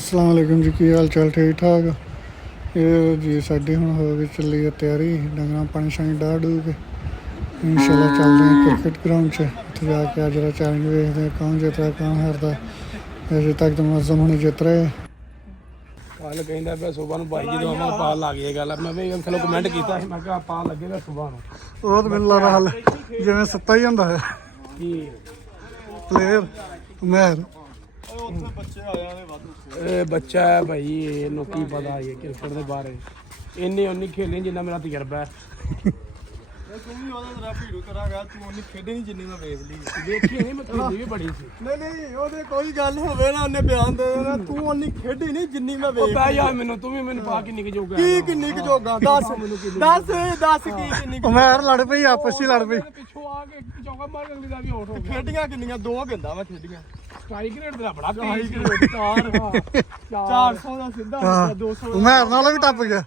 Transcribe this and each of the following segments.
अस्सलाम वालेकुम जी, की हाल चाल? ठीक ठाक। ये जी साडी हुण हो गई चली है तैयारी, डंगरां पानी शानी डाह डू के इंशाल्लाह चलते हैं क्रिकेट ग्राउंड च। उत्थे जाके अज दा चैलेंज देखते हैं कौन जितदा कौन हारदा। अजे तक तो मुअज़्ज़म हुणी जित रहे। ਕੱਲ ਕਹਿੰਦਾ ਪਿਆ ਸੁਬਾ ਨੂੰ ਭਾਈ ਜਦੋਂ ਆਵਾਂਗੇ ਪਾ ਲੱਗ ਜੇ ਗੱਲ। ਮੈਂ ਵੀ ਥੱਲੇ ਕਮੈਂਟ ਕੀਤਾ ਸੀ, ਮੈਂ ਕਿਹਾ ਪਾ ਲੱਗੇਗਾ ਸੁਬਾ ਨੂੰ। ਉਹ ਤਾਂ ਮੈਨੂੰ ਲੱਗਦਾ ਹੱਲ ਜਿਵੇਂ ਸੱਤਾ ਹੀ ਹੁੰਦਾ ਹੈ ਕੀ ਪਲੇਅਰ ਮਹਿਰ। ਇਹ ਬੱਚਾ ਹੈ ਭਾਈ, ਇਹਨੂੰ ਕੀ ਪਤਾ ਹੈ ਕ੍ਰਿਕਟ ਦੇ ਬਾਰੇ। ਇੰਨੀ ਉਨੀ ਖੇਲੀ ਜਿੰਨਾ ਮੇਰਾ ਤਜਰਬਾ ਹੈ। ਤੂੰ ਵੀ ਉਹਦਾ ਤੇਰਾ ਭੀੜੂ ਕਰਾਂਗਾ, ਤੂੰ ਉਹਨੇ ਖੇਡੀ ਨਹੀਂ ਜਿੰਨੀ ਮੈਂ ਵੇਖ ਲਈ। ਦੇਖੀ ਨਹੀਂ ਮੈਂ ਖੇਡੀ ਵੀ ਬੜੀ ਸੀ। ਨਹੀਂ ਉਹਦੇ ਕੋਈ ਗੱਲ ਹੋਵੇ ਨਾ, ਉਹਨੇ ਬਿਆਨ ਦੇ ਦੇਣਾ ਤੂੰ ਉਹਨੀ ਖੇਡੀ ਨਹੀਂ ਜਿੰਨੀ ਮੈਂ ਵੇਖ ਪਤਾ ਯਾਰ ਮੈਨੂੰ, ਤੂੰ ਵੀ ਮੈਨੂੰ ਪਾ ਕਿੰਨੀ ਕੁ ਜੋਗਾ ਕੀ ਕਿੰਨੀ ਕੁ ਜੋਗਾ ਦੱਸ ਕੀ ਕਿੰਨੀ ਕੁ ਮਹਿਰ ਲੜ ਪਈ, ਆਪਸ ਹੀ ਲੜ ਪਈ। ਪਿੱਛੋਂ ਆ ਕੇ ਚੌਗਾ ਮਾਰ ਅਗਲੀ ਦਾ ਵੀ ਆਊਟ ਹੋ ਗਿਆ। ਖੇਡੀਆਂ ਕਿੰਨੀਆਂ? ਦੋ ਕਹਿੰਦਾ ਮੈਂ ਖੇਡੀਆਂ। ਸਟ੍ਰਾਈਕ ਰੇਟ ਤੇਰਾ ਬੜਾ ਹਾਈ ਤੇਜ਼ ਗ੍ਰੇਡ 400 ਦਾ ਸਿੱਧਾ ਹੁੰਦਾ, 200 ਮਹਿਰ ਨਾਲੋਂ ਵੀ ਟੱਪ ਗਿਆ,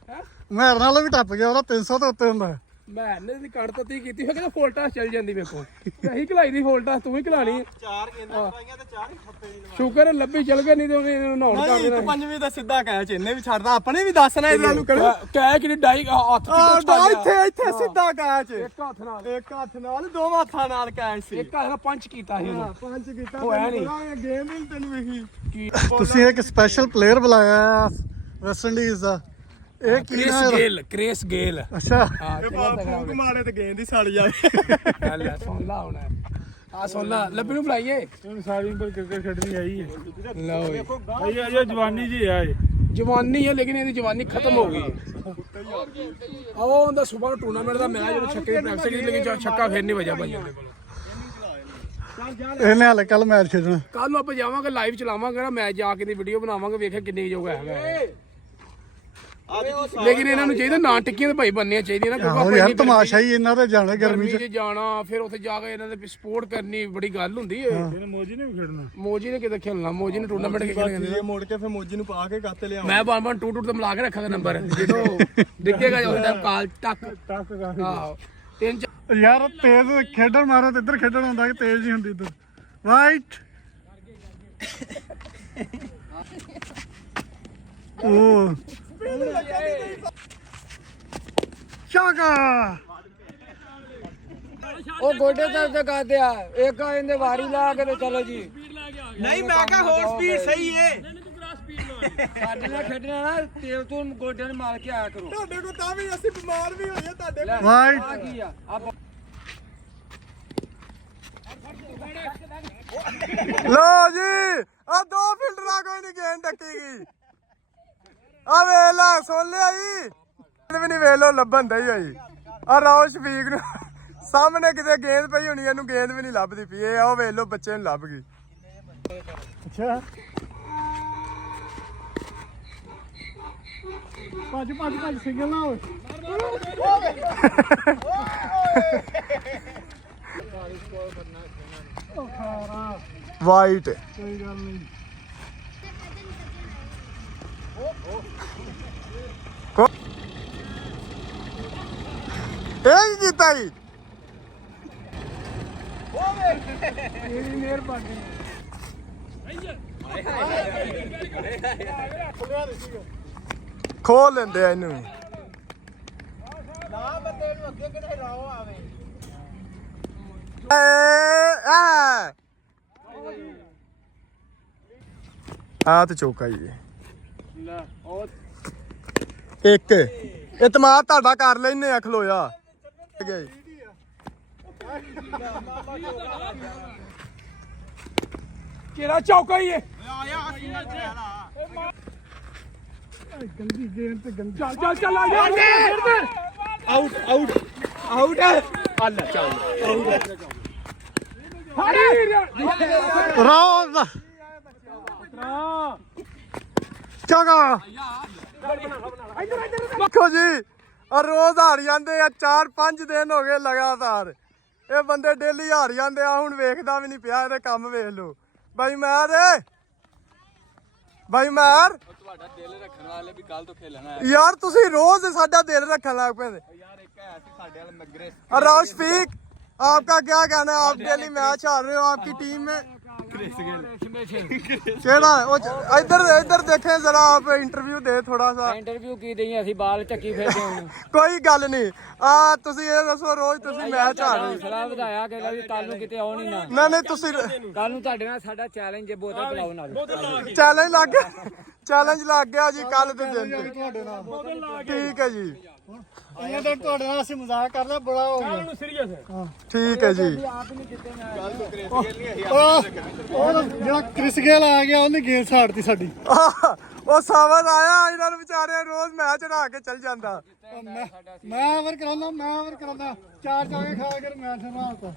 ਮਹਿਰ ਨਾਲੋਂ ਵੀ ਟੱਪ ਗਿਆ। ਉਹਦਾ 300 ਤੋਂ ਉੱਤੇ ਹੁੰਦਾ। ਮੈਂ ਨੇ ਦੀ ਕੱਟ ਤਤੀ ਕੀਤੀ ਹੋਵੇ ਕਿ ਫੁੱਲ ਟਾਸ ਚੱਲ ਜਾਂਦੀ ਮੇਰੇ ਕੋਲ। ਅਸੀਂ ਖਲਾਈ ਦੀ ਫੁੱਲ ਟਾਸ, ਤੂੰ ਹੀ ਖਲਾਣੀ। ਚਾਰ ਗੇਂਦਾਂ ਕਰਾਈਆਂ ਤੇ ਚਾਰ ਹੀ ਖੱਪੇ ਦੀ। ਸ਼ੁਕਰ ਹੈ ਲੱਭੀ ਚਲ ਗਿਆ, ਨਹੀਂ ਤੇ ਉਹਨੇ ਨਹਾਉਣ ਕਰ ਨਹੀਂ ਦੇਣਾ। ਤੂੰ ਪੰਜਵੀਂ ਦਾ ਸਿੱਧਾ ਕੈਚ ਇਹਨੇ ਵੀ ਛੱਡਦਾ, ਆਪਣੇ ਵੀ ਦੱਸਣਾ ਇਹਨਾਂ ਨੂੰ ਕਰੋ। ਕਹਿ ਕਿ ਡਾਈ ਹੱਥ ਕਿੱਦਾਂ ਛੱਡ ਗਿਆ। ਇੱਥੇ ਸਿੱਧਾ ਕੈਚ ਇੱਕ ਹੱਥ ਨਾਲ, ਇੱਕ ਹੱਥ ਨਾਲ, ਦੋਵਾਂ ਹੱਥਾਂ ਨਾਲ ਕੈਚ ਸੀ। ਇੱਕ ਹੱਥ ਨਾਲ ਪੰਚ ਕੀਤਾ ਸੀ ਉਹਨੇ। ਪੰਜ ਕੀਤਾ ਹੋਇਆ ਨੀ। ਗੇਮ ਵੀ ਤੈਨੂੰ ਵੇਖੀ ਕੀ ਤੁਸੀਂ ਇੱਕ ਸਪੈਸ਼ਲ ਪਲੇਅਰ ਬੁਲਾਇਆ ਆ ਵੈਸਟ ਇੰਡੀਜ਼ ਦਾ। ਇਹ ਕੀ ਕ੍ਰਿਸ ਨਾਮ? ਗੇਲ, ਕ੍ਰਿਸ ਗੇਲ। ਅੱਛਾ, ਹਾਂ ਫੂਕ ਮਾਰੇ ਤੇ ਗੇਂਦ ਹੀ ਸੜ ਜਾਵੇ। ਗੱਲ ਹੈ, ਸੁਣ ਲਾ ਹੁਣ। ਆ ਸੁਣ ਲਾ, ਲੱਭੀ ਨੂੰ ਬੁਲਾਈਏ। ਸਾਰੀ ਉਮਰ ਕ੍ਰਿਕਟ ਖੇਡਣੀ ਆਈ ਹੈ ਲਓ ਜੀ। ਭਾਈ ਅਜੇ ਜਵਾਨੀ ਜੀ ਆਏ ਜਵਾਨੀ ਹੈ ਲੇਕਿਨ ਇਹਦੀ ਜਵਾਨੀ ਖਤਮ ਹੋ ਗਈ। ਉਹ ਹੁੰਦਾ ਸਵੇਰ ਟੂਰਨਾਮੈਂਟ ਦਾ ਮੈਚ, ਜਦੋਂ ਛੱਕੇ ਦੀ ਪ੍ਰੈਕਟਿਸ ਕੀਤੀ ਲੇਕਿਨ ਛੱਕਾ ਫੇਰ ਨਹੀਂ ਵਜਾ ਭਾਈ ਉਹਦੇ ਕੋਲ। ਇਹਨੇ ਹਾਲੇ ਕੱਲ ਮੈਚ ਖੇਡਣਾ। ਕੱਲ ਨੂੰ ਆਪਾਂ ਜਾਵਾਂਗੇ, ਲਾਈਵ ਚਲਾਵਾਂਗੇ ਨਾ ਮੈਚ, ਜਾ ਕੇ ਦੀ ਵੀਡੀਓ ਬਣਾਵਾਂਗੇ, ਵੇਖੇ ਕਿੰਨੀ ਜੋਗਾ ਹੈਗਾ। ਲੇਕਿਨ ਇਹਨਾਂ ਨੂੰ ਚਾਹੀਦਾ ਨਾ ਟਿੱਕੀਆਂ ਤੇ ਭਾਈ ਬੰਨੀਆਂ ਚਾਹੀਦੀਆਂ ਨਾ, ਆਹੋ ਯਾਰ, ਤਮਾਸ਼ਾ ਹੀ ਇਹਨਾਂ ਤੇ ਜਾਣਾ ਗਰਮੀ ਗਰਮੀ 'ਚ ਜਾਣਾ, ਫਿਰ ਉੱਥੇ ਜਾ ਕੇ ਇਹਨਾਂ ਦੇ ਸਪੋਰਟ ਕਰਨੀ ਬੜੀ ਗੱਲ ਹੁੰਦੀ ਹੈ। ਇਹਨੇ ਮੋਜੀ ਨੇ ਵੀ ਖੇਡਣਾ। ਮੋਜੀ ਨੇ ਕਿਤੇ ਖੇਲਣਾ, ਮੋਜੀ ਨੇ ਟੂਰਨਾਮੈਂਟ ਖੇਲਣਾ। ਇਹ ਮੁੜ ਕੇ ਫਿਰ ਮੋਜੀ ਨੂੰ ਪਾ ਕੇ ਕੱਤ ਲਿਆ। ਮੈਂ 1-1 2-2 ਤੇ ਮਿਲਾ ਕੇ ਰੱਖਾਂਗਾ ਨੰਬਰ, ਜਦੋਂ ਡਿੱਗੇਗਾ ਜਾਂਦਾ ਕਾਲ ਟੱਕ। ਟੱਕ ਕਰ ਆਹੋ 3-4 ਯਾਰ ਤੇਜ਼ ਖੇਡਣ ਮਾਰੋ ਤੇ ਇੱਧਰ ਖੇਡਣ ਹੁੰਦਾ ਕਿ ਤੇਜ਼ ਹੀ ਹੁੰਦੀ ਇੱਧਰ। ਰਾਈਟ ਉਹ ਚਾਗਾ ਉਹ ਗੋਡੇ ਦਰਦ ਕਰਦੇ ਆ, ਇੱਕ ਇਹਦੇ ਵਾਰੀ ਲਾ ਕੇ ਤੇ ਚਲੋ ਜੀ। ਨਹੀਂ ਮੈਂ ਕਿਹਾ ਹੋਰ ਸਪੀਡ ਸਹੀ ਏ। ਸਾਡੇ ਨਾਲ ਖੇਡਣਾ ਨਾ, ਤੇਲ ਤੋਂ ਗੋਡਿਆਂ ਨੂੰ ਮਾਰ ਕੇ ਆਇਆ ਕਰੋ। ਤੁਹਾਡੇ ਕੋਲ ਤਾਂ ਵੀ ਅਸੀਂ ਬਿਮਾਰ ਵੀ ਹੋਈਏ ਤੁਹਾਡੇ ਕੋਲ। ਰਾਈਟ ਆ ਕੀ ਆ ਲੋ ਜੀ, ਆ ਦੋ ਫੀਲਡਰਾਂ ਕੋਈ ਨਹੀਂ ਗੇਂਦ ਟੱਕੀ ਗਈ। ਆ ਵੇਖ ਲਾ, ਸੁਣ ਲਿਆ ਜੀ ਵੀ ਨਹੀਂ, ਵੇਖ ਲੋ ਲੱਭਣ ਦਈ ਹੋਈ। ਆ ਰਾਓ ਸ਼ਫੀਕ ਨੂੰ ਸਾਹਮਣੇ ਕਿਤੇ ਗੇਂਦ ਪਈ ਹੋਣੀ, ਇਹਨੂੰ ਗੇਂਦ ਵੀ ਨਹੀਂ ਲੱਭਦੀ ਪਈ। ਇਹ ਆਓ ਵੇਖ ਲੋ, ਬੱਚੇ ਨੂੰ ਲੱਭ ਗਈ। ਅੱਛਾ, ਭੱਜ ਭੱਜ ਭੱਜ, ਸਿੰਗਲ ਨਾ ਹੋਵੇ। ਵਾਈਟ ਕੋਈ ਗੱਲ ਨਹੀਂ। ਇਹ ਕੀ ਕੀਤਾ ਜੀ? ਖੋਲ ਲੈਂਦੇ ਆ ਇਹਨੂੰ ਵੀ। ਆ ਤੇ ਚੌਕਾ ਹੀ ਹੈ। ਇੱਕ ਇਤਮਾਦ ਤੁਹਾਡਾ ਕਰ ਲੈਨੇ ਆ, ਖਲੋਇਆ ਕਿਹੜਾ ਚੌਕਾ ਹੀ ਹੈ। ਗੰਦੀ ਗੇਮ ਤੇ ਗੰਦੀ। ਚੱਲ ਚੱਲ ਆ ਜਾ, ਆਊਟ ਆਊਟ ਆਊਟ। ਅੱਲਾ ਚੱਲ ਰੋਜ਼ ਚਾਗਾ ਦੇਖੋ ਜੀ, ਆ ਰੋਜ਼ ਹਾਰ ਜਾਂਦੇ ਆ। 4-5 ਦਿਨ ਹੋ ਗਏ ਲਗਾਤਾਰ ਇਹ ਬੰਦੇ ਡੇਲੀ ਹਾਰ ਜਾਂਦੇ ਆ। ਹੁਣ ਵੇਖਦਾ ਵੀ ਨਹੀਂ ਪਿਆ, ਇਹਦੇ ਕੰਮ ਵੇਖ ਲਓ। ਬਾਈ ਮਾਰ ਤੁਹਾਡਾ ਦਿਲ ਰੱਖਣ ਵਾਲੇ ਵੀ ਕੱਲ ਤੋਂ ਖੇਲਣਾ ਯਾਰ, ਤੁਸੀਂ ਰੋਜ਼ ਸਾਡਾ ਦਿਲ रखने लग पे। यार। एक है ऐसे साढ़े वाले मगरे राउशफीक, आपका क्या कहना है? आप डेली मैच हार रहे हो, आपकी टीम में ਕਿਹੜਾ ਉਹ ਇੱਧਰ ਦੇਖੇ ਜਰਾ ਆਪ ਇੰਟਰਵਿਊ ਦੇ ਥੋੜਾ ਸਾ ਇੰਟਰਵਿਊ ਕੀ ਦਈ ਅਸੀਂ ਬਾਲ ਚੱਕੀ ਫਿਰਦੇ ਹੁਣ ਕੋਈ ਗੱਲ ਨਹੀਂ ਆ ਤੁਸੀਂ ਇਹ ਦੱਸੋ ਰੋਜ਼ ਤੁਸੀਂ ਮੈਚ ਆ ਰਹੇ ਸਲਾਹ ਵਧਾਇਆ ਕਿ ਵੀ ਕੱਲ ਨੂੰ ਕਿਤੇ ਆਉਣ ਹੀ ਨਾ ਨਾ ਨਹੀਂ ਤੁਸੀਂ ਕੱਲ ਨੂੰ ਤੁਹਾਡੇ ਨਾਲ ਸਾਡਾ ਚੈਲੰਜ ਹੈ ਬੋਤਲ ਪਿਲਾਓ ਨਾਲ ਚੈਲੰਜ ਲੱਗ ਗਿਆ ਜੀ ਕੱਲ ਦੇ ਦਿਨ ਤੇ। ਤੁਹਾਡੇ ਨਾਲ ਠੀਕ ਹੈ ਜੀ ਇਹਨਾਂ ਦਿਨ ਤੁਹਾਡੇ ਨਾਲ ਅਸੀਂ ਮਜ਼ਾਕ ਕਰਦੇ ਬੜਾ ਹੋ ਗਿਆ ਠੀਕ ਹੈ ਜੀ ਉਹ ਜਿਹੜਾ ਕ੍ਰਿਸ ਗੇਲ ਆ ਗਿਆ ਉਹਨੇ ਗੇਮ ਛਾੜਤੀ ਸਾਡੀ ਉਹ ਸਾਵਨ ਆਇਆ ਇਹਨਾਂ ਨੂੰ ਵਿਚਾਰੇ ਰੋਜ਼ ਮੈਚ ਹਰਾ ਕੇ ਚੱਲ ਜਾਂਦਾ ਮੈਂ ਓਵਰ ਕਰਾਉਂਦਾ ਚਾਰ ਚੌਕੇ ਖਾ ਕੇ ਮੈਂ ਮਾਰਤਾ